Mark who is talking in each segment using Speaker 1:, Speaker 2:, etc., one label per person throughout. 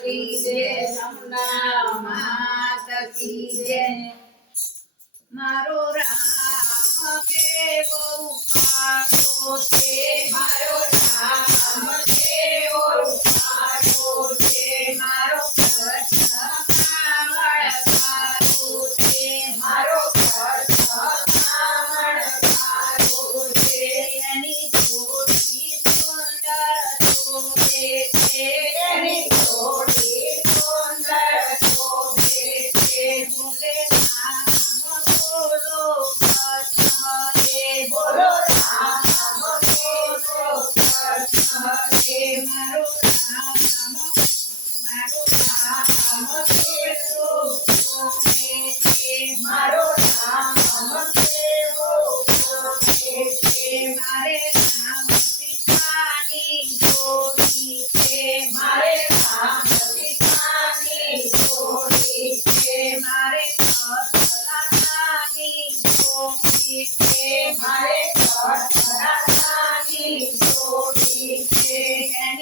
Speaker 1: કી જય સમના માત કી જય. મારો રામ કેવો પાડો છે મારો રામ મારો Amen.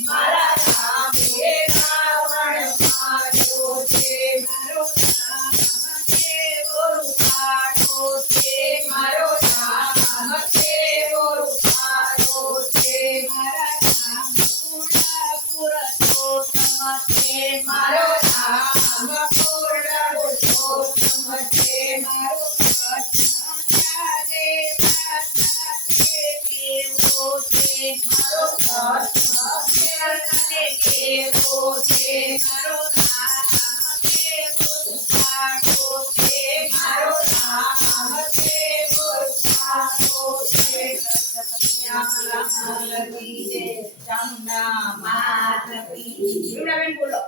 Speaker 1: મારા રામે રાવણ માર્યો છે મારો મારો અર્થ ખેર તને દેવો છે મારો નામ દેવો આખો છે મારો નામ દેવો આખો છે સત્યા લગી જય ચામના માત કી બોલો.